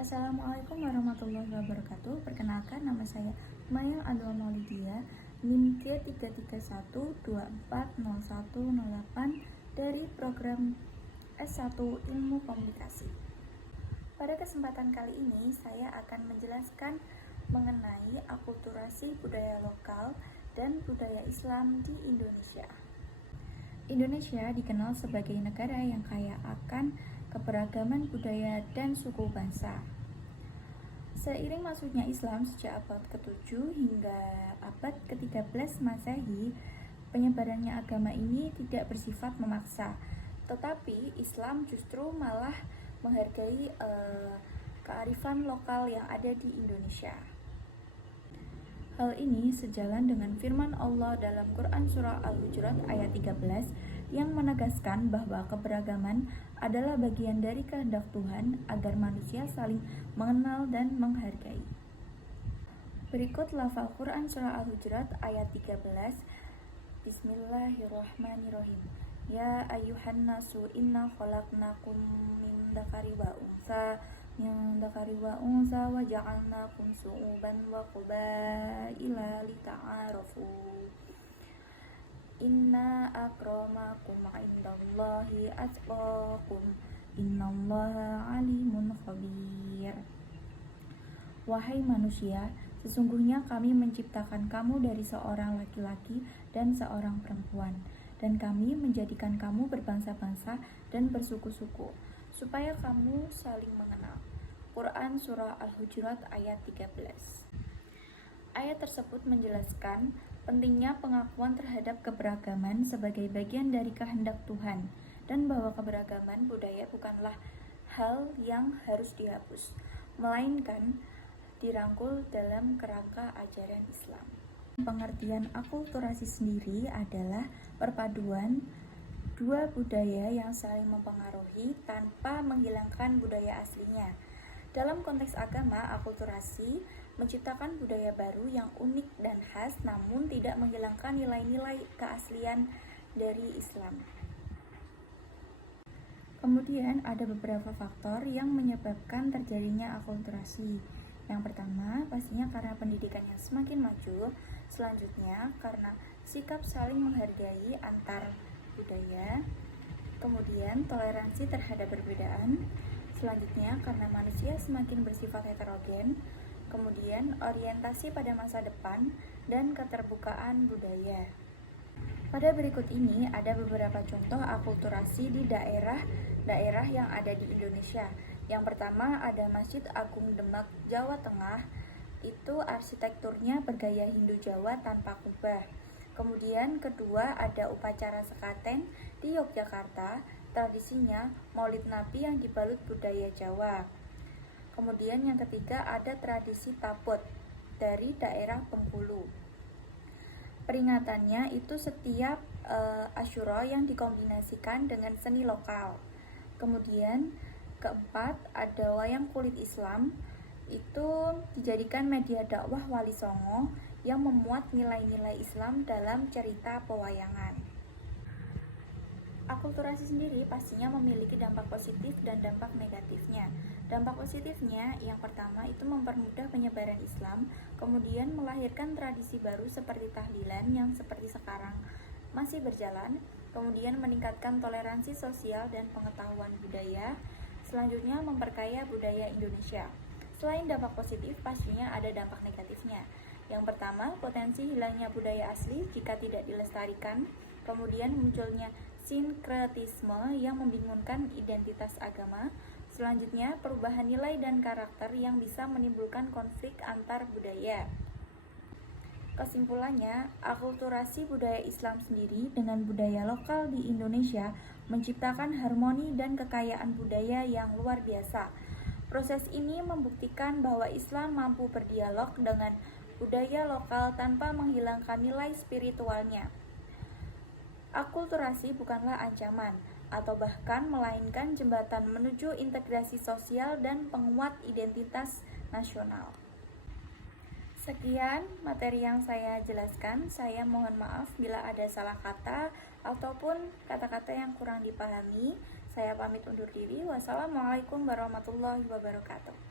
Assalamualaikum warahmatullahi wabarakatuh. Perkenalkan, nama saya Mayang Adwa Maulidia, NIM T3312401008 dari program S1 Ilmu Komunikasi. Pada kesempatan kali ini, saya akan menjelaskan mengenai akulturasi budaya lokal dan budaya Islam di Indonesia. Indonesia dikenal sebagai negara yang kaya akan keberagaman budaya dan suku bangsa. Seiring masuknya Islam sejak abad ke-7 hingga abad ke-13 Masehi, penyebarannya agama ini tidak bersifat memaksa, tetapi Islam justru malah menghargai kearifan lokal yang ada di Indonesia. Hal ini sejalan dengan firman Allah dalam Quran Surah Al-Hujurat ayat 13 yang menegaskan bahwa keberagaman adalah bagian dari kehendak Tuhan agar manusia saling mengenal dan menghargai. Berikut lafal Quran Surah Al-Hujurat ayat 13. Bismillahirrahmanirrahim. Ya ayyuhan nasu inna khalaqnakum min dzakari wa unsa wa ja'alnakum syu'uban wa qabaila lita'arafu. Inna akramakum 'indallahi atqakum. Innallaha 'alimun khabir. Wahai manusia, sesungguhnya kami menciptakan kamu dari seorang laki-laki dan seorang perempuan, dan kami menjadikan kamu berbangsa-bangsa dan bersuku-suku, supaya kamu saling mengenal. Quran Surah Al-Hujurat ayat 13. Ayat tersebut menjelaskan pentingnya pengakuan terhadap keberagaman sebagai bagian dari kehendak Tuhan, dan bahwa keberagaman budaya bukanlah hal yang harus dihapus, melainkan dirangkul dalam kerangka ajaran Islam. Pengertian akulturasi sendiri adalah perpaduan dua budaya yang saling mempengaruhi tanpa menghilangkan budaya aslinya. Dalam konteks agama, akulturasi menciptakan budaya baru yang unik dan khas, namun tidak menghilangkan nilai-nilai keaslian dari Islam. Kemudian ada beberapa faktor yang menyebabkan terjadinya akulturasi. Yang pertama, pastinya karena pendidikan yang semakin maju. Selanjutnya, karena sikap saling menghargai antar budaya. Kemudian, toleransi terhadap perbedaan. Selanjutnya, karena manusia semakin bersifat heterogen. Kemudian, orientasi pada masa depan dan keterbukaan budaya. Pada berikut ini ada beberapa contoh akulturasi di daerah-daerah yang ada di Indonesia. Yang pertama ada Masjid Agung Demak, Jawa Tengah. Itu arsitekturnya bergaya Hindu Jawa tanpa kubah. Kemudian kedua ada upacara sekaten di Yogyakarta, tradisinya Maulid Nabi yang dibalut budaya Jawa. Kemudian yang ketiga ada tradisi Tabot dari daerah Bengkulu. Peringatannya itu setiap Asyura yang dikombinasikan dengan seni lokal. Kemudian keempat ada wayang kulit Islam, itu dijadikan media dakwah Wali Songo yang memuat nilai-nilai Islam dalam cerita pewayangan. Akulturasi sendiri pastinya memiliki dampak positif dan dampak negatifnya. Dampak positifnya yang pertama itu mempermudah penyebaran Islam, kemudian melahirkan tradisi baru seperti tahlilan yang seperti sekarang masih berjalan, kemudian meningkatkan toleransi sosial dan pengetahuan budaya, selanjutnya memperkaya budaya Indonesia. Selain dampak positif, pastinya ada dampak negatifnya. Yang pertama, potensi hilangnya budaya asli jika tidak dilestarikan, kemudian munculnya sinkretisme yang membingungkan identitas agama. Selanjutnya, perubahan nilai dan karakter yang bisa menimbulkan konflik antar budaya. Kesimpulannya, akulturasi budaya Islam sendiri dengan budaya lokal di Indonesia menciptakan harmoni dan kekayaan budaya yang luar biasa. Proses ini membuktikan bahwa Islam mampu berdialog dengan budaya lokal tanpa menghilangkan nilai spiritualnya. Akulturasi bukanlah ancaman atau bahkan melainkan jembatan menuju integrasi sosial dan penguat identitas nasional. Sekian materi yang saya jelaskan. Saya mohon maaf bila ada salah kata ataupun kata-kata yang kurang dipahami. Saya pamit undur diri. Wassalamualaikum warahmatullahi wabarakatuh.